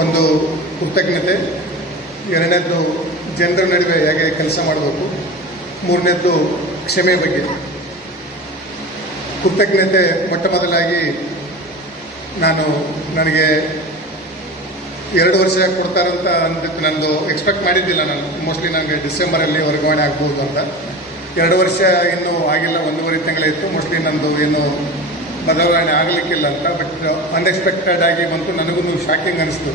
ಒಂದು ಕೃತಜ್ಞತೆ, ಎರಡನೇದ್ದು ಜನರ ನಡುವೆ ಹೇಗೆ ಕೆಲಸ ಮಾಡಬೇಕು, ಮೂರನೇದ್ದು ಕ್ಷಮೆ ಬಗ್ಗೆ. ಕೃತಜ್ಞತೆ ಮೊಟ್ಟ ಮೊದಲಾಗಿ ನಾನು ನನಗೆ ಎರಡು ವರ್ಷ ಕೊಡ್ತಾರಂತ ಅಂದಿತ್ತು ನಂದು ಎಕ್ಸ್ಪೆಕ್ಟ್ ಮಾಡಿದ್ದಿಲ್ಲ ನಾನು. ಮೋಸ್ಟ್ಲಿ ನನಗೆ ಡಿಸೆಂಬರಲ್ಲಿ ವರ್ಗಾವಣೆ ಆಗ್ಬೋದು ಅಂತ. ಎರಡು ವರ್ಷ ಇನ್ನೂ ಆಗಿಲ್ಲ, ಒಂದೂವರೆ ತಿಂಗಳಿತ್ತು ಮೋಸ್ಟ್ಲಿ ನಂದು ಏನು ಬದಲಾವಣೆ ಆಗಲಿಕ್ಕಿಲ್ಲ ಅಂತ ಬಟ್ ಅನ್ಎಕ್ಸ್ಪೆಕ್ಟೆಡ್ ಆಗಿ ಬಂತು. ನನಗೂ ಶಾಕಿಂಗ್ ಅನಿಸ್ತು.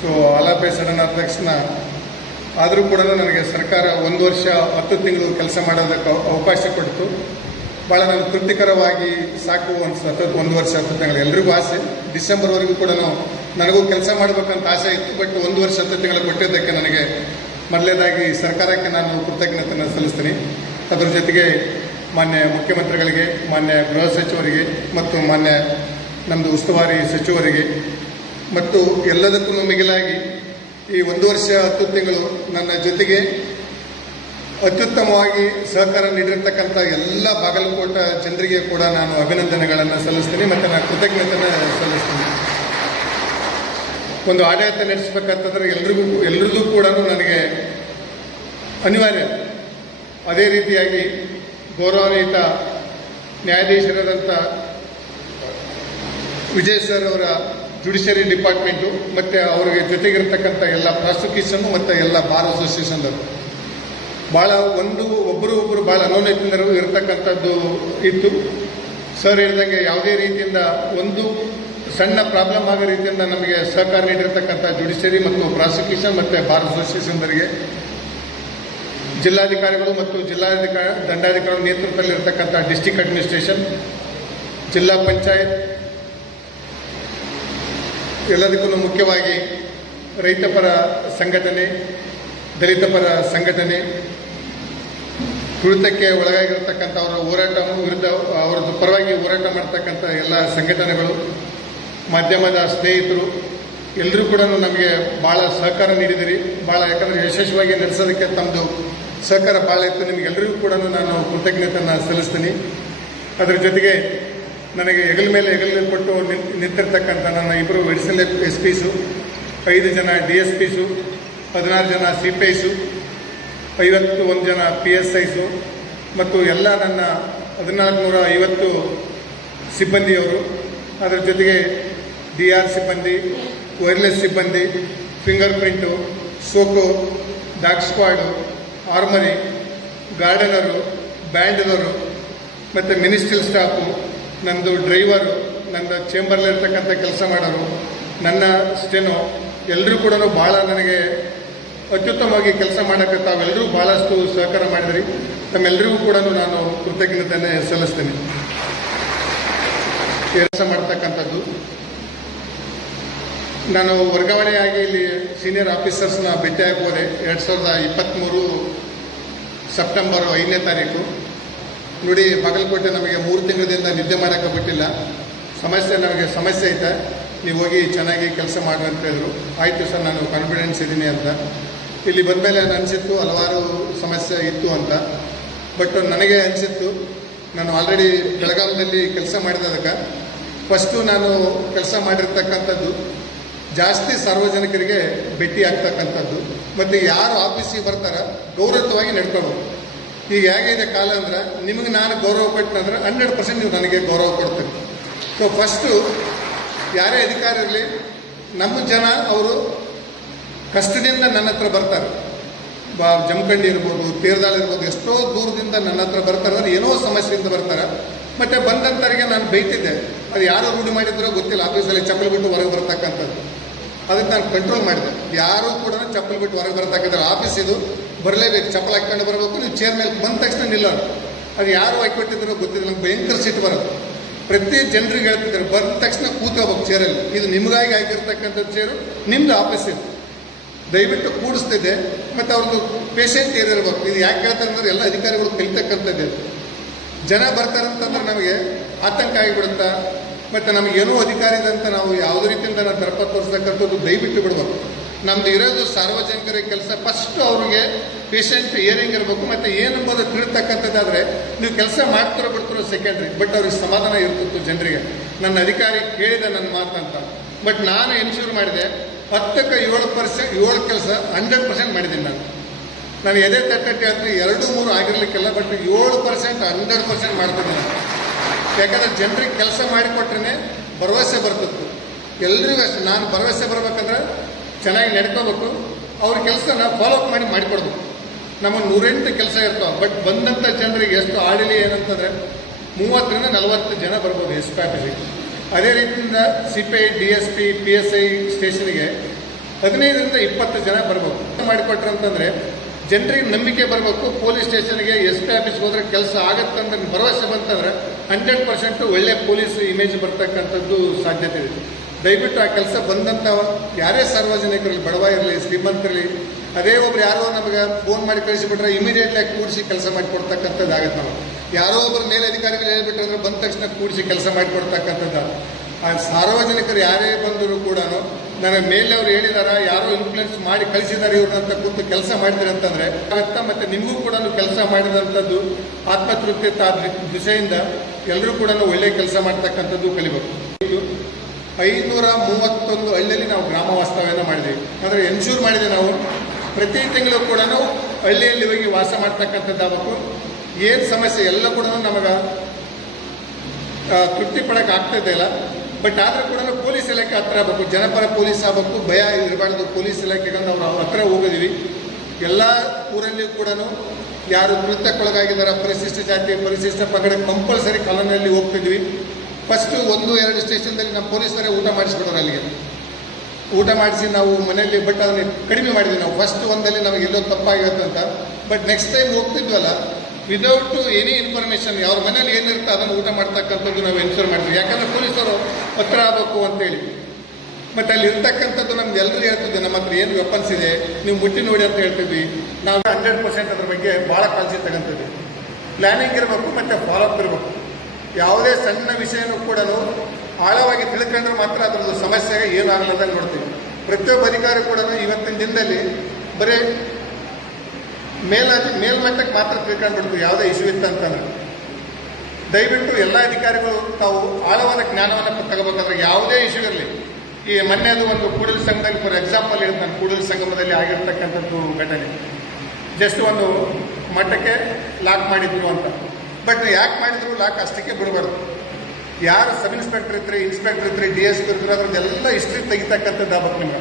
ಸೊ ಆಲಾಪೆ ಸಡನ್ ಆದ ತಕ್ಷಣ ಆದರೂ ಕೂಡ ನನಗೆ ಸರ್ಕಾರ ಒಂದು ವರ್ಷ, ಹತ್ತು ತಿಂಗಳು ಕೆಲಸ ಮಾಡೋದಕ್ಕೆ ಅವಕಾಶ ಕೊಡ್ತು. ಭಾಳ ನಾನು ತೃಪ್ತಿಕರವಾಗಿ ಸಾಕು ಒಂದು ಒಂದು ವರ್ಷ, ಹತ್ತು ತಿಂಗಳು ಎಲ್ರಿಗೂ ಆಸೆ. ಡಿಸೆಂಬರ್ವರೆಗೂ ಕೂಡ ನನಗೂ ಕೆಲಸ ಮಾಡಬೇಕಂತ ಆಸೆ ಇತ್ತು ಬಟ್ ಒಂದು ವರ್ಷ, ಹತ್ತು ತಿಂಗಳು ಕೊಟ್ಟಿದ್ದಕ್ಕೆ ನನಗೆ ಮೊದಲೇದಾಗಿ ಸರ್ಕಾರಕ್ಕೆ ನಾನು ಕೃತಜ್ಞತೆಯನ್ನು ಸಲ್ಲಿಸ್ತೀನಿ. ಅದರ ಜೊತೆಗೆ ಮಾನ್ಯ ಮುಖ್ಯಮಂತ್ರಿಗಳಿಗೆ, ಮಾನ್ಯ ಗೃಹ ಸಚಿವರಿಗೆ ಮತ್ತು ಮಾನ್ಯ ನಮ್ಮದು ಉಸ್ತುವಾರಿ ಸಚಿವರಿಗೆ ಮತ್ತು ಎಲ್ಲದಕ್ಕೂ ಮಿಗಿಲಾಗಿ ಈ ಒಂದು ವರ್ಷ ಹತ್ತು ತಿಂಗಳು ನನ್ನ ಜೊತೆಗೆ ಅತ್ಯುತ್ತಮವಾಗಿ ಸಹಕಾರ ನೀಡಿರ್ತಕ್ಕಂಥ ಎಲ್ಲ ಬಾಗಲಕೋಟ ಜನರಿಗೆ ಕೂಡ ನಾನು ಅಭಿನಂದನೆಗಳನ್ನು ಸಲ್ಲಿಸ್ತೀನಿ ಮತ್ತು ನಾನು ಕೃತಜ್ಞತೆಯನ್ನು ಸಲ್ಲಿಸ್ತೀನಿ. ಒಂದು ಆಡಳಿತ ನಡೆಸಬೇಕಂತಂದ್ರೆ ಎಲ್ರಿಗೂ ಎಲ್ರಿಗೂ ಕೂಡ ನನಗೆ ಅನಿವಾರ್ಯ. ಅದೇ ರೀತಿಯಾಗಿ ಗೌರವಾನ್ವಿತ ನ್ಯಾಯಾಧೀಶರಾದಂಥ ವಿಜಯ್ ಸರ್ ಅವರ ಜುಡಿಷಿಯರಿ ಡಿಪಾರ್ಟ್ಮೆಂಟು, ಮತ್ತು ಅವರಿಗೆ ಜೊತೆಗಿರ್ತಕ್ಕಂಥ ಎಲ್ಲ ಪ್ರಾಸಿಕ್ಯೂಷನ್ನು, ಮತ್ತು ಎಲ್ಲ ಬಾರ್ ಅಸೋಸಿಯೇಷನ್ದವರು ಭಾಳ ಒಂದು ಒಬ್ಬರು ಒಬ್ಬರು ಭಾಳ ಅನೋನ್ಯತೆಯಿಂದ ಇರತಕ್ಕಂಥದ್ದು ಇತ್ತು. ಸರ್ ಹೇಳಿದಂಗೆ ಯಾವುದೇ ರೀತಿಯಿಂದ ಒಂದು ಸಣ್ಣ ಪ್ರಾಬ್ಲಮ್ ಆಗೋ ರೀತಿಯಿಂದ ನಮಗೆ ಸಹಕಾರ ನೀಡಿರ್ತಕ್ಕಂಥ ಜುಡಿಷಿಯರಿ ಮತ್ತು ಪ್ರಾಸಿಕ್ಯೂಷನ್, ಮತ್ತು ಬಾರ್ ಅಸೋಸಿಯೇಷನ್ದವರಿಗೆ ಜಿಲ್ಲಾಧಿಕಾರಿಗಳು ಮತ್ತು ಜಿಲ್ಲಾಧಿಕಾರಿ ದಂಡಾಧಿಕಾರಿ ನೇತೃತ್ವದಲ್ಲಿರ್ತಕ್ಕಂಥ ಡಿಸ್ಟಿಕ್ ಅಡ್ಮಿನಿಸ್ಟ್ರೇಷನ್, ಜಿಲ್ಲಾ ಪಂಚಾಯತ್, ಎಲ್ಲದಕ್ಕೂ ಮುಖ್ಯವಾಗಿ ರೈತಪರ ಸಂಘಟನೆ, ದಲಿತ ಪರ ಸಂಘಟನೆ, ತುಳಿತಕ್ಕೆ ಒಳಗಾಗಿರ್ತಕ್ಕಂಥ ಅವರ ಹೋರಾಟ ವಿರುದ್ಧ ಅವರ ಪರವಾಗಿ ಹೋರಾಟ ಮಾಡ್ತಕ್ಕಂಥ ಎಲ್ಲ ಸಂಘಟನೆಗಳು, ಮಾಧ್ಯಮದ ಸ್ನೇಹಿತರು ಎಲ್ಲರೂ ಕೂಡ ನಮಗೆ ಭಾಳ ಸಹಕಾರ ನೀಡಿದಿರಿ. ಭಾಳ ಯಾಕಂದರೆ ಯಶಸ್ವಿಯಾಗಿ ನಡೆಸೋದಕ್ಕೆ ತಮ್ಮದು ಸಹಕಾರ ಭಾಳ ನಿಮಗೆಲ್ಲರಿಗೂ ಕೂಡ ನಾನು ಕೃತಜ್ಞತೆಯನ್ನು ಸಲ್ಲಿಸ್ತೀನಿ. ಅದರ ಜೊತೆಗೆ ನನಗೆ ಹೆಗಲ ಮೇಲೆ ಹೆಗಲು ಕೊಟ್ಟು ನಿಂತ್- ನಿಂತಿರ್ತಕ್ಕಂಥ ನನ್ನ ಇಬ್ಬರು ಎಡಿಷನಲ್ ಎಸ್ ಪಿಸು ಐದು ಜನ ಡಿ ಎಸ್ ಪಿಸು, ಹದಿನಾರು ಜನ ಸಿ ಪಿ ಐಸು ಐವತ್ತು ಒಂದು ಜನ ಪಿ ಎಸ್ ಐಸು ಮತ್ತು ಎಲ್ಲ ನನ್ನ ಹದಿನಾಲ್ಕು ನೂರ ಐವತ್ತು ಸಿಬ್ಬಂದಿಯವರು. ಅದರ ಜೊತೆಗೆ ಡಿ ಆರ್ ಸಿಬ್ಬಂದಿ, ವೈರ್ಲೆಸ್ ಸಿಬ್ಬಂದಿ, fingerprint, SOCO squad armoury ಗಾರ್ಡನರು ಬ್ಯಾಂಡ್ದವರು ಮತ್ತು ಮಿನಿಸ್ಟ್ರಿಯಲ್ ಸ್ಟಾಫು ನಂದು ಡ್ರೈವರು ನನ್ನ ಚೇಂಬರ್ಲಿರ್ತಕ್ಕಂಥ ಕೆಲಸ ಮಾಡೋರು, ನನ್ನ ಸ್ಟೆನೋ ಎಲ್ಲರೂ ಕೂಡ ಭಾಳ ನನಗೆ ಅತ್ಯುತ್ತಮವಾಗಿ ಕೆಲಸ ಮಾಡೋಕ್ಕೆ ತಾವೆಲ್ಲರೂ ಭಾಳಷ್ಟು ಸಹಕಾರ ಮಾಡಿದ್ರಿ. ತಮ್ಮೆಲ್ಲರಿಗೂ ಕೂಡ ನಾನು ಕೃತಜ್ಞತೆಯನ್ನು ಸಲ್ಲಿಸ್ತೇನೆ. ಕೆಲಸ ಮಾಡ್ತಕ್ಕಂಥದ್ದು. ನಾನು ವರ್ಗಾವಣೆಯಾಗಿ ಇಲ್ಲಿ ಸೀನಿಯರ್ ಆಫೀಸರ್ಸ್ನ ಭೇಟಿಯಾಗಿ ಹೋದೆ ಎರಡು ಸಾವಿರದ ಇಪ್ಪತ್ತ್ಮೂರು ಸೆಪ್ಟೆಂಬರ್ ಐದನೇ ತಾರೀಕು. ನೋಡಿ, ಬಾಗಲಕೋಟೆ ನಮಗೆ ಮೂರು ತಿಂಗಳಿಂದ ನಿದ್ದೆ ಮಾಡೋಕ್ಕೆ ಬಿಟ್ಟಿಲ್ಲ. ಸಮಸ್ಯೆ ನಮಗೆ ಸಮಸ್ಯೆ ಐತೆ ನೀವು ಹೋಗಿ ಚೆನ್ನಾಗಿ ಕೆಲಸ ಮಾಡಿ ಅಂತ ಹೇಳಿದ್ರು. ಆಯಿತು ಸರ್, ನಾನು ಕಾನ್ಫಿಡೆನ್ಸ್ ಇದ್ದೀನಿ ಅಂತ. ಇಲ್ಲಿ ಬಂದ ಬಂದಮೇಲೆ ಅನಿಸಿತ್ತು, ಹಲವಾರು ಸಮಸ್ಯೆ ಇತ್ತು ಅಂತ. ಬಟ್ ನನಗೆ ಅನಿಸಿತ್ತು, ನಾನು ಆಲ್ರೆಡಿ ಬೆಳಗಾವಿಯಲ್ಲಿ ಕೆಲಸ ಮಾಡಿದ ಅದಕ್ಕೆ. ಫಸ್ಟು ನಾನು ಕೆಲಸ ಮಾಡಿರ್ತಕ್ಕಂಥದ್ದು ಜಾಸ್ತಿ ಸಾರ್ವಜನಿಕರಿಗೆ ಭೇಟಿ ಆಗ್ತಕ್ಕಂಥದ್ದು. ಮತ್ತು ಯಾರು ಆಫೀಸಿಗೆ ಬರ್ತಾರ ಗೌರವವಾಗಿ ನಡ್ಕೊಳ್ಬೋದು ಈಗ ಹೇಗಿದೆ ಕಾಲ ಅಂದ್ರೆ, ನಿಮಗೆ ನಾನು ಗೌರವ ಕೊಟ್ಟನಂದ್ರೆ ಹಂಡ್ರೆಡ್ ಪರ್ಸೆಂಟ್ ನೀವು ನನಗೆ ಗೌರವ ಕೊಡ್ತೀರಿ. ಸೊ ಫಸ್ಟು ಯಾರೇ ಅಧಿಕಾರಿ ಇರಲಿ, ನಮ್ಮ ಜನ ಅವರು ಕಷ್ಟದಿಂದ ನನ್ನ ಹತ್ರ ಬರ್ತಾರೆ. ಬಾ, ಜಮಖಂಡಿ ಇರ್ಬೋದು ತೀರ್ದಾಳ ಇರ್ಬೋದು, ಎಷ್ಟೋ ದೂರದಿಂದ ನನ್ನ ಹತ್ರ ಬರ್ತಾರೆ ಅಂದರೆ ಏನೋ ಸಮಸ್ಯೆಯಿಂದ ಬರ್ತಾರೆ. ಮತ್ತು ಬಂದಂಥವರಿಗೆ ನಾನು ಬೈತಿದ್ದೆ. ಅದು ಯಾರು ರೂಢಿ ಮಾಡಿದ್ರೋ ಗೊತ್ತಿಲ್ಲ, ಆಫೀಸಲ್ಲಿ ಚಪ್ಪಲಿ ಬಿಟ್ಟು ಹೊರಗೆ ಬರ್ತಕ್ಕಂಥದ್ದು. ಅದಕ್ಕೆ ನಾನು ಕಂಟ್ರೋಲ್ ಮಾಡಿದೆ. ಯಾರೂ ಕೂಡ ಚಪ್ಪಲಿ ಬಿಟ್ಟು ಹೊರಗೆ ಬರ್ತಕ್ಕಂಥ ಆಫೀಸ್ ಇದು, ಬರಲೇಬೇಕು. ಚಪ್ಪಲ್ ಹಾಕ್ಕೊಂಡು ಬರಬೇಕು. ನೀವು ಚೇರ್ ಮೇಲೆ ಬಂದ ತಕ್ಷಣ ನಿಲ್ಲೋಣ. ಅದು ಯಾರು ಹಾಕಿಬಿಟ್ಟಿದ್ರು ಗೊತ್ತಿಲ್ಲ. ನಮ್ಗೆ ಭಯಂಕರ ಸಿಟ್ಟು ಬರೋದು ಪ್ರತಿ ಜನರಿಗೆ ಹೇಳ್ತಿದ್ದಾರೆ, ಬಂದ ತಕ್ಷಣ ಕೂತ್ಕೋಬೇಕು ಚೇರಲ್ಲಿ ಇದು ನಿಮಗಾಗಿ ಆಗಿರ್ತಕ್ಕಂಥ ಚೇರು ನಿಮ್ದು ಆಫೀಸ್ ಇದು. ದಯವಿಟ್ಟು ಕೂಡಿಸ್ತಿದೆ. ಮತ್ತು ಅವ್ರದ್ದು ಪೇಷೆಂಟ್ ಏನಿರ್ಬೇಕು ಇದು ಯಾಕೆ ಹೇಳ್ತಾರೆ ಅಂದರೆ ಎಲ್ಲ ಅಧಿಕಾರಿಗಳು ಕಲಿತಕ್ಕಂಥದ್ದೇ ಜನ ಬರ್ತಾರಂತಂದ್ರೆ ನಮಗೆ ಆತಂಕ ಆಗಿಬಿಡುತ್ತಾ? ಮತ್ತು ನಮಗೇನೋ ಅಧಿಕಾರ ಇದೆ ಅಂತ ನಾವು ಯಾವುದೇ ರೀತಿಯಿಂದ ನಾವು ದರ್ಪ ತೋರಿಸ್ತಕ್ಕಂಥದ್ದು ದಯವಿಟ್ಟು ಬಿಡಬೇಕು. ನಮ್ದು ಇರೋದು ಸಾರ್ವಜನಿಕರ ಕೆಲಸ. ಫಸ್ಟ್ ಅವ್ರಿಗೆ ಪೇಷಂಟ್ ಏರಿಂಗ್ ಇರಬೇಕು. ಮತ್ತು ಏನೆಂಬುದು ತಿಳಿರ್ತಕ್ಕಂಥದ್ದಾದರೆ ನೀವು ಕೆಲಸ ಮಾಡ್ತಿರೋ ಬಿಡ್ತಿರೋ ಸೆಕೆಂಡ್ರಿ ಬಟ್ ಅವ್ರಿಗೆ ಸಮಾಧಾನ ಇರ್ತಿತ್ತು ಜನರಿಗೆ. ನನ್ನ ಅಧಿಕಾರಿ ಕೇಳಿದ ನನ್ನ ಮಾತಂತ. ಬಟ್ ನಾನು ಎನ್ಶೂರ್ ಮಾಡಿದೆ? ಹತ್ತಕ್ಕೆ ಏಳು ಪರ್ಸೆಂಟ್ ಏಳು ಕೆಲಸ ಹಂಡ್ರೆಡ್ ಪರ್ಸೆಂಟ್ ಮಾಡಿದ್ದೀನಿ ನಾನು. ನಾನು ಎದೆ ತಟ್ಟಕ್ಕೆ ಅಂದರೆ ಎರಡು ಮೂರು ಆಗಿರ್ಲಿಕ್ಕೆಲ್ಲ ಬಟ್ ಏಳು ಪರ್ಸೆಂಟ್ ಹಂಡ್ರೆಡ್ ಪರ್ಸೆಂಟ್ ಮಾಡ್ತೀನಿ ನಾನು ಯಾಕಂದ್ರೆ ಜನರಿಗೆ ಕೆಲಸ ಮಾಡಿಕೊಟ್ರೇ ಭರವಸೆ ಬರ್ತಿತ್ತು ಎಲ್ರಿಗೂ ಅಷ್ಟೇ. ನಾನು ಭರವಸೆ ಬರ್ಬೇಕಂದ್ರೆ ಚೆನ್ನಾಗಿ ನಡ್ಕೋಬೇಕು. ಅವ್ರ ಕೆಲಸನ ಫಾಲೋ ಅಪ್ ಮಾಡಿ ಮಾಡಿಕೊಡ್ಬೇಕು. ನಮ್ಮ ನೂರೆಂಟು ಕೆಲಸ ಇರ್ತಾವೆ. ಬಟ್ ಬಂದಂಥ ಜನರಿಗೆ ಎಷ್ಟು ಆಡಲಿ ಏನಂತಂದ್ರೆ ಮೂವತ್ತರಿಂದ ನಲವತ್ತು ಜನ ಬರ್ಬೋದು ಎಸ್ ಪಿ ಅದೇ ರೀತಿಯಿಂದ C P I D S P P S I ಸ್ಟೇಷನ್ಗೆ ಹದಿನೈದರಿಂದ ಇಪ್ಪತ್ತು ಜನ ಬರ್ಬೇಕು ಮಾಡಿಕೊಟ್ರೆ ಅಂತಂದರೆ ಜನರಿಗೆ ನಂಬಿಕೆ ಬರಬೇಕು. ಪೊಲೀಸ್ ಸ್ಟೇಷನ್ಗೆ ಎಸ್ ಪಿ ಆಫೀಸ್ಗೆ ಹೋದ್ರೆ ಕೆಲಸ ಅಂತ ಭರವಸೆ ಬಂತಂದ್ರೆ ಹಂಡ್ರೆಡ್ ಪರ್ಸೆಂಟ್ ಒಳ್ಳೆ ಪೊಲೀಸ್ ಇಮೇಜ್ ಬರ್ತಕ್ಕಂಥದ್ದು ಸಾಧ್ಯತೆ ಇದೆ. ದಯವಿಟ್ಟು ಆ ಕೆಲಸ ಬಂದಂಥ ಯಾರೇ ಸಾರ್ವಜನಿಕರಲ್ಲಿ ಬಡವ ಇರಲಿ ಶ್ರೀಮಂತರಲ್ಲಿ ಅದೇ ಒಬ್ರು ಯಾರೋ ನಮಗೆ ಫೋನ್ ಮಾಡಿ ಕಳಿಸಿಬಿಟ್ರೆ ಇಮಿಡಿಯೇಟ್ಲಿ ಆಗಿ ಕೂಡಿಸಿ ಕೆಲಸ ಮಾಡಿಕೊಡ್ತಕ್ಕಂಥದ್ದು ಆಗುತ್ತೆ ನಾವು ಯಾರೋ ಒಬ್ಬರು ಮೇಲಧಿಕಾರಿಗಳು ಹೇಳ್ಬಿಟ್ರೆ ಅಂದ್ರೆ ಬಂದ ತಕ್ಷಣ ಕೂಡಿಸಿ ಕೆಲಸ ಮಾಡಿಕೊಡ್ತಕ್ಕಂಥದ್ದು ಆ ಸಾರ್ವಜನಿಕರು ಯಾರೇ ಬಂದರೂ ಕೂಡ ನನ್ನ ಮೇಲೆ ಅವ್ರು ಹೇಳಿದಾರ, ಯಾರೋ ಇನ್ಫ್ಲುಯೆನ್ಸ್ ಮಾಡಿ ಕಳಿಸಿದ್ದಾರೆ ಇವ್ರನ್ನ ಅಂತ ಕೂತು ಕೆಲಸ ಮಾಡಿದ್ರೆ ಅಂತಂದರೆ ಮತ್ತೆ ನಿಮಗೂ ಕೂಡ ಕೆಲಸ ಮಾಡಿದಂಥದ್ದು ಆತ್ಮತೃಪ್ತಿ ತಾ ದಿಶೆಯಿಂದ ಎಲ್ಲರೂ ಕೂಡ ಒಳ್ಳೆ ಕೆಲಸ ಮಾಡ್ತಕ್ಕಂಥದ್ದು ಕಲಿಬೇಕು. ಐನೂರ ಮೂವತ್ತೊಂದು ಹಳ್ಳಿಯಲ್ಲಿ ನಾವು ಗ್ರಾಮ ವಾಸ್ತವ್ಯನ ಮಾಡಿದ್ದೀವಿ ಅಂದರೆ ಎನ್ಶೂರ್ ಮಾಡಿದೆ ನಾವು. ಪ್ರತಿ ತಿಂಗಳು ಕೂಡ ಹಳ್ಳಿಯಲ್ಲಿ ಹೋಗಿ ವಾಸ ಮಾಡ್ತಕ್ಕಂಥದ್ದಾಗಬೇಕು. ಏನು ಸಮಸ್ಯೆ, ಎಲ್ಲ ಕೂಡ ನಮಗೆ ತೃಪ್ತಿ ಪಡೋಕೆ ಆಗ್ತಾ ಇಲ್ಲ. ಬಟ್ ಆದರೂ ಕೂಡ ಪೊಲೀಸ್ ಇಲಾಖೆ ಹತ್ರ ಆಗಬೇಕು. ಜನಪರ ಪೊಲೀಸ್ ಆಗಬೇಕು. ಭಯ ಇರಬಾರ್ದು. ಪೊಲೀಸ್ ಇಲಾಖೆಗೆ ನಾವು ಅವ್ರ ಹತ್ರ ಹೋಗಿದ್ದೀವಿ ಎಲ್ಲ ಊರಲ್ಲಿ ಕೂಡ ಯಾರು ಕೃತ್ಯಕ್ಕೊಳಗಾಗಿದ್ದಾರೆ ಪರಿಶಿಷ್ಟ ಜಾತಿ, ಪರಿಶಿಷ್ಟ ಪಂಗಡ ಕಂಪಲ್ಸರಿ ಕಾಲೋನಿಯಲ್ಲಿ ಹೋಗ್ತಿದ್ವಿ. ಫಸ್ಟು ಒಂದು, ಎರಡು ಸ್ಟೇಷನ್ದಲ್ಲಿ ನಮ್ಮ ಪೊಲೀಸರೇ ಊಟ ಮಾಡಿಸ್ಬಿಡೋರು ಅಲ್ಲಿಗೆ. ಊಟ ಮಾಡಿಸಿ ನಾವು ಮನೆಯಲ್ಲಿ ಬಟ್ ಅದನ್ನು ಕಡಿಮೆ ಮಾಡಿದ್ವಿ ನಾವು. ಫಸ್ಟ್ ಒಂದಲ್ಲಿ ನಮಗೆ ಎಲ್ಲೋ ಅಂತ. ಬಟ್ ನೆಕ್ಸ್ಟ್ ಟೈಮ್ ಹೋಗ್ತಿದ್ವಲ್ಲ ವಿದೌಟ್ ಎನಿ ಇನ್ಫಾರ್ಮೇಷನ್ ಅವ್ರ ಮನೇಲಿ ಏನಿರುತ್ತೆ ಅದನ್ನು ಊಟ ಮಾಡ್ತಕ್ಕಂಥದ್ದು ನಾವು ಎನ್ಶೂರ್ ಮಾಡ್ತೀವಿ. ಯಾಕಂದರೆ ಪೊಲೀಸರು ಹತ್ರ ಆಗಬೇಕು ಅಂತೇಳಿ. ಬಟ್ ಅಲ್ಲಿ ಇರ್ತಕ್ಕಂಥದ್ದು ನಮ್ಗೆ ಎಲ್ಲರೂ ಹೇಳ್ತಿದ್ದೆ, ನಮ್ಮ ಹತ್ರ ಏನು ವೆಪನ್ಸ್ ಇದೆ? ನೀವು ಮುಟ್ಟಿ ನೋಡಿ ಅಂತ ಹೇಳ್ತಿದ್ವಿ. ನಾವು ಹಂಡ್ರೆಡ್ ಪರ್ಸೆಂಟ್ ಅದ್ರ ಬಗ್ಗೆ ಭಾಳ ಕಾಳಜಿ ತಗೊಂತೀವಿ. ಪ್ಲ್ಯಾನಿಂಗ್ ಇರಬೇಕು ಮತ್ತು ಫಾಲೋಅಪ್ ಇರಬೇಕು. ಯಾವುದೇ ಸಣ್ಣ ವಿಷಯನೂ ಕೂಡ ಆಳವಾಗಿ ತಿಳ್ಕೊಂಡ್ರೆ ಮಾತ್ರ ಅದರದ್ದು ಸಮಸ್ಯೆ ಏನು ಅಂತ ನೋಡ್ತೀವಿ. ಪ್ರತಿಯೊಬ್ಬ ಅಧಿಕಾರಿ ಕೂಡ ಇವತ್ತಿನ ದಿನದಲ್ಲಿ ಬರೀ ಮೇಲ ಮೇಲ್ಮಟ್ಟಕ್ಕೆ ಮಾತ್ರ ತಿಳ್ಕೊಂಡ್ಬಿಡ್ತೀವಿ, ಯಾವುದೇ ಇಶ್ಯೂ ಇತ್ತು ಅಂತಂದ್ರೆ. ದಯವಿಟ್ಟು ಎಲ್ಲ ಅಧಿಕಾರಿಗಳು ತಾವು ಆಳವಾದ ಜ್ಞಾನವನ್ನು ತಗೋಬೇಕಾದ್ರೆ ಯಾವುದೇ ಇಶ್ಯೂ ಇರಲಿ. ಈ ಮೊನ್ನೆದು ಒಂದು ಕೂಡಲ ಸಂಘದಲ್ಲಿ ಫಾರ್ ಎಕ್ಸಾಂಪಲ್ ನಾನು ಕೂಡಲ ಸಂಗಮದಲ್ಲಿ ಆಗಿರ್ತಕ್ಕಂಥದ್ದು ಘಟನೆ. ಜಸ್ಟ್ ಒಂದು ಮಟ್ಟಕ್ಕೆ ಲಾಕ್ ಮಾಡಿದ್ರು ಅಂತ. ಬಟ್ ಯಾಕೆ ಮಾಡಿದ್ರು ಲಾಕ್ ಅಷ್ಟಕ್ಕೆ ಬಿಡಬಾರ್ದು. ಯಾರು ಸಬ್ ಇನ್ಸ್ಪೆಕ್ಟರ್ ಇದ್ರಿ ಇನ್ಸ್ಪೆಕ್ಟರ್ ಇದ್ರಿ, ಡಿ ಎಸ್ ಪಿ ಇದ್ರು ಅದ್ರದ್ದೆಲ್ಲ ಹಿಸ್ಟ್ರಿ ತೆಗಿತಕ್ಕಂಥದ್ದು ಆಗ್ಬೇಕು ನಿಮ್ಗೆ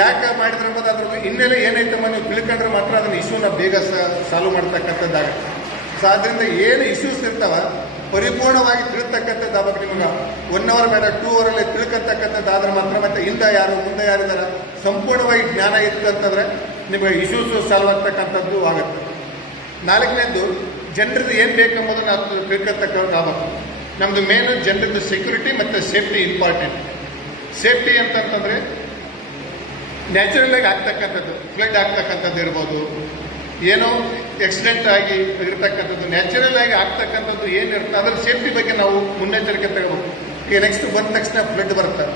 ಯಾಕೆ ಮಾಡಿದ್ರೆ ಅನ್ನೋದು ಅದ್ರ ಹಿನ್ನೆಲೆ ಏನೈತಮ್ಮ ನೀವು ತಿಳ್ಕೊಂಡ್ರೆ ಮಾತ್ರ ಅದನ್ನ ಇಶ್ಯೂನ ಬೇಗ ಸಾಲ್ವ್ ಮಾಡ್ತಕ್ಕಂಥದ್ದಾಗುತ್ತೆ ಸೊ ಅದರಿಂದ ಏನು ಇಶ್ಯೂಸ್ ಇರ್ತಾವ, ಪರಿಪೂರ್ಣವಾಗಿ ತಿಳ್ತಕ್ಕಂಥದ್ದು ಆಗ್ಬೇಕು ನಿಮ್ಗೆ ಒನ್ ಅವರ್ ಬೇಡ ಟೂ ಅವರಲ್ಲಿ ತಿಳ್ಕೊತಕ್ಕಂಥದ್ದು ಆದ್ರೆ ಮಾತ್ರ ಮತ್ತೆ ಹಿಂದೆ ಯಾರು, ಮುಂದೆ ಯಾರಿದ್ದಾರೆ ಸಂಪೂರ್ಣವಾಗಿ ಜ್ಞಾನ ಇತ್ತು ಅಂತಂದ್ರೆ ನಿಮಗೆ ಇಶ್ಯೂಸ್ ಸಾಲ್ವ್ ಆಗ್ತಕ್ಕಂಥದ್ದು ಆಗುತ್ತೆ. ನಾಲ್ಕನೇದು, ಜನರದ್ದು ಏನು ಬೇಕೆಂಬುದನ್ನು ಅದು ತಿಳ್ಕೊತಕ್ಕಾಗಬೇಕು ನಮ್ಮದು ಮೇನು ಜನರದ್ದು ಸೆಕ್ಯೂರಿಟಿ ಮತ್ತು ಸೇಫ್ಟಿ ಇಂಪಾರ್ಟೆಂಟ್ ಸೇಫ್ಟಿ ಅಂತಂತಂದರೆ ನ್ಯಾಚುರಲಾಗಿ ಆಗ್ತಕ್ಕಂಥದ್ದು ಫ್ಲಡ್ ಆಗ್ತಕ್ಕಂಥದ್ದು ಇರ್ಬೋದು. ಏನೋ ಆಕ್ಸಿಡೆಂಟ್ ಆಗಿ ಇರ್ತಕ್ಕಂಥದ್ದು ನ್ಯಾಚುರಲ್ ಆಗಿ ಆಗ್ತಕ್ಕಂಥದ್ದು ಏನಿರುತ್ತೆ ಅದರ ಸೇಫ್ಟಿ ಬಗ್ಗೆ ನಾವು ಮುನ್ನೆಚ್ಚರಿಕೆ ತಗೋಬೇಕು. ಈಗ ನೆಕ್ಸ್ಟ್ ಬಂದ ತಕ್ಷಣ ಫ್ಲಡ್ ಬರುತ್ತೆ.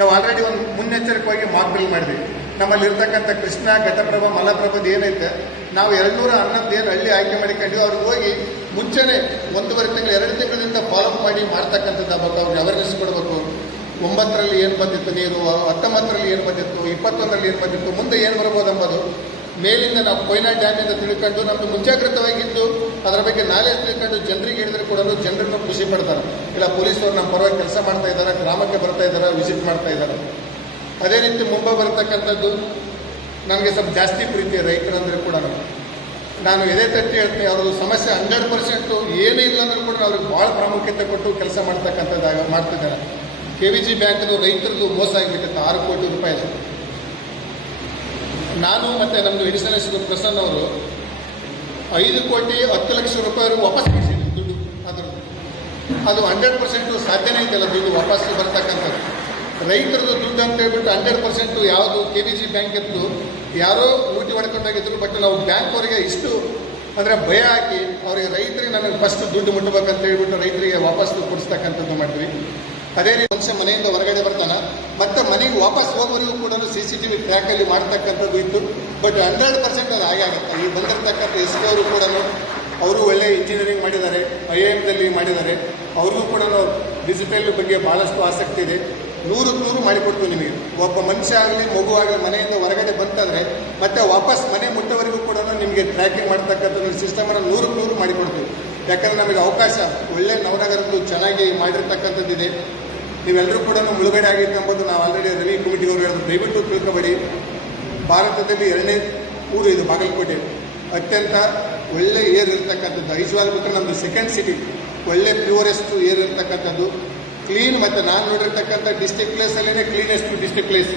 ನಾವು ಆಲ್ರೆಡಿ ಒಂದು ಮುನ್ನೆಚ್ಚರಿಕೆಯಾಗಿ ಮಾಕ್ ಡ್ರಿಲ್ ಮಾಡಿದ್ವಿ. ನಮ್ಮಲ್ಲಿ ಇರ್ತಕ್ಕಂಥ ಕೃಷ್ಣ, ಘಟಪ್ರಭ ಮಲಪ್ರಭದ ಏನೈತೆ ನಾವು ಎರಡುನೂರ ಹನ್ನೊಂದು ಏನು ಹಳ್ಳಿ ಆಯ್ಕೆ ಮಾಡಿಕೊಂಡು ಅವ್ರಿಗೆ ಹೋಗಿ ಮುಂಚೆನೆ ಒಂದೂವರೆ ತಿಂಗಳು, ಎರಡು ತಿಂಗಳಿಂದ ಫಾಲೋ ಮಾಡಿ ಮಾಡ್ತಕ್ಕಂಥದ್ದು ಬಗ್ಗೆ ಅವ್ರಿಗೆ ಅವೇರ್ನೆಸ್ ಕೊಡಬೇಕು. ಒಂಬತ್ತರಲ್ಲಿ ಏನು ಬಂದಿತ್ತು ನೀರು, ಹತ್ತೊಂಬತ್ತರಲ್ಲಿ ಏನು ಬಂದಿತ್ತು, ಇಪ್ಪತ್ತೊಂದರಲ್ಲಿ ಏನು ಬಂದಿತ್ತು, ಮುಂದೆ ಏನು ಬರ್ಬೋದು ಎಂಬುದು ಮೇಲಿಂದ ನಾವು ಕೊಯ್ನಾ ಡ್ಯಾಮಿಂದ ತಿಳ್ಕೊಂಡು ನಮ್ಮದು ಮುಂಜಾಗ್ರತವಾಗಿದ್ದು, ಅದರ ಬಗ್ಗೆ ನಾಲೆಜ್ ತಿಳ್ಕೊಂಡು ಜನರಿಗೆ ಹೇಳಿದ್ರೆ ಕೂಡ ಜನರನ್ನು ಖುಷಿ ಪಡ್ತಾರೆ. ಇಲ್ಲ ಪೊಲೀಸರು ನಮ್ಮ ಪರವಾಗಿ ಕೆಲಸ ಮಾಡ್ತಾ ಇದ್ದಾರೆ, ಗ್ರಾಮಕ್ಕೆ ಬರ್ತಾ ಇದ್ದಾರೆ ವಿಸಿಟ್ ಮಾಡ್ತಾ ಇದ್ದಾರೆ. ಅದೇ ರೀತಿ ಮುಂಬೈ ಬರ್ತಕ್ಕಂಥದ್ದು ನನಗೆ ಸ್ವಲ್ಪ ಜಾಸ್ತಿ ಪ್ರೀತಿ ರೈತರಂದ್ರೆ ಕೂಡ ನಾನು ಎದೆ ತಟ್ಟಿ ಹೇಳ್ತೀನಿ, ಅವ್ರದ್ದು ಸಮಸ್ಯೆ ಹಂಡ್ರೆಡ್ ಪರ್ಸೆಂಟು ಏನೇ ಇಲ್ಲ ಅಂದ್ರೆ ಕೂಡ ಅವ್ರಿಗೆ ಭಾಳ ಪ್ರಾಮುಖ್ಯತೆ ಕೊಟ್ಟು ಕೆಲಸ ಮಾಡ್ತಕ್ಕಂಥದ್ದಾಗ ಮಾಡ್ತಿದ್ದಾರೆ. ಕೆ ವಿ ಜಿ ಬ್ಯಾಂಕ್ದು ರೈತರದ್ದು ಮೋಸ ಆಗಿಬಿಟ್ಟಿತ್ತು, ಆರು ಕೋಟಿ ರೂಪಾಯಿ. ನಾನು ಮತ್ತು ನಮ್ಮದು ಎಡಿಷನಲ್ ಪ್ರಸನ್ನ ಅವರು ಐದು ಕೋಟಿ ಹತ್ತು ಲಕ್ಷ ರೂಪಾಯಿ ವಾಪಸ್ ಮಾಡಿಸಿದ್ವಿ ದುಡ್ಡು. ಅದರದ್ದು ಅದು ಹಂಡ್ರೆಡ್ ಪರ್ಸೆಂಟು ಸಾಧ್ಯನೇ ಇದೆಯಲ್ಲ ದುಡ್ಡು ವಾಪಸ್ ಬರ್ತಕ್ಕಂಥದ್ದು. ರೈತರದ್ದು ದುಡ್ಡು ಅಂತ ಹೇಳ್ಬಿಟ್ಟು ಹಂಡ್ರೆಡ್ ಪರ್ಸೆಂಟು ಯಾವುದು ಕೆ ಬಿ ಜಿ ಬ್ಯಾಂಕ್ ಎತ್ತು ಯಾರೋ ಊಟಿ ಹೊಡ್ಕೊಂಡಾಗಿದ್ರು ಬಟ್ ನಾವು ಬ್ಯಾಂಕ್ ಅವರಿಗೆ ಇಷ್ಟು ಅಂದರೆ ಭಯ ಹಾಕಿ ಅವರಿಗೆ ರೈತರಿಗೆ ನನಗೆ ಫಸ್ಟ್ ದುಡ್ಡು ಮುಟ್ಟಬೇಕಂತ ಹೇಳ್ಬಿಟ್ಟು ರೈತರಿಗೆ ವಾಪಸ್ ಕೊಡಿಸ್ತಕ್ಕಂಥದ್ದು ಮಾಡ್ತೀವಿ. ಅದೇ ರೀತಿ ಮನುಷ್ಯ ಮನೆಯಿಂದ ಹೊರಗಡೆ ಬರ್ತಾನೆ, ಮತ್ತೆ ಮನೆಗೆ ವಾಪಸ್ ಹೋಗೋರಿಗೂ ಕೂಡ ಸಿ ಸಿ ಟಿ ವಿ ಟ್ರ್ಯಾಕಲ್ಲಿ ಮಾಡ್ತಕ್ಕಂಥದ್ದು ಇತ್ತು ಬಟ್ ಹಂಡ್ರೆಡ್ ಪರ್ಸೆಂಟ್ ಅದು ಹಾಗೆ ಆಗುತ್ತೆ. ಈಗ ಬಂದಿರತಕ್ಕಂಥ ಎಸ್ ಪಿ ಅವರು ಕೂಡ ಅವರು ಒಳ್ಳೆ ಇಂಜಿನಿಯರಿಂಗ್ ಮಾಡಿದ್ದಾರೆ ಐ ಎ ಎಮ್ದಲ್ಲಿ ಮಾಡಿದ್ದಾರೆ, ಅವ್ರಿಗೂ ಕೂಡ ಡಿಜಿಟಲ್ ಬಗ್ಗೆ ಭಾಳಷ್ಟು ಆಸಕ್ತಿ ಇದೆ. ನೂರಕ್ಕೆ ನೂರು ಮಾಡಿಕೊಡ್ತೀವಿ ನಿಮಗೆ. ಒಬ್ಬ ಮನುಷ್ಯ ಆಗಲಿ, ಮಗು ಆಗಲಿ, ಮನೆಯಿಂದ ಹೊರಗಡೆ ಬಂತಂದರೆ ಮತ್ತೆ ವಾಪಸ್ ಮನೆ ಮುಟ್ಟವರೆಗೂ ಕೂಡ ನಿಮಗೆ ಟ್ರ್ಯಾಕಿಂಗ್ ಮಾಡ್ತಕ್ಕಂಥ ಸಿಸ್ಟಮನ್ನು ನೂರಕ್ಕೆ ನೂರು ಮಾಡಿಕೊಡ್ತೀವಿ. ಯಾಕಂದರೆ ನಮಗೆ ಅವಕಾಶ, ಒಳ್ಳೆ ನವನಗರದ್ದು ಚೆನ್ನಾಗಿ ಮಾಡಿರ್ತಕ್ಕಂಥದ್ದಿದೆ. ನೀವೆಲ್ಲರೂ ಕೂಡ ಮುಳುಗಡೆ ಆಗಿತ್ತು ಎಂಬುದು ನಾವು ಆಲ್ರೆಡಿ ರವಿ ಕಮಿಟಿಯವರು ಹೇಳಿದ್ರು. ದಯವಿಟ್ಟು ತಿಳ್ಕೊಬೇಡಿ. ಭಾರತದಲ್ಲಿ ಎರಡನೇ ಊರು ಇದು, ಬಾಗಲಕೋಟೆ. ಅತ್ಯಂತ ಒಳ್ಳೆ ಏರ್ ಇರ್ತಕ್ಕಂಥದ್ದು. ಐಜ್ವಾಲ್ ಬಿಟ್ಟರೆ ನಮ್ಮದು ಸೆಕೆಂಡ್ ಸಿಟಿ ಒಳ್ಳೆ ಪ್ಯೂರೆಸ್ಟ್ ಏರ್ ಇರ್ತಕ್ಕಂಥದ್ದು. ಕ್ಲೀನ್ ಮತ್ತು ನಾನು ನೋಡಿರ್ತಕ್ಕಂಥ ಡಿಸ್ಟಿಕ್ ಪ್ಲೇಸಲ್ಲೇ ಕ್ಲೀನೆಸ್ಟ್ ಡಿಸ್ಟಿಕ್ ಪ್ಲೇಸ್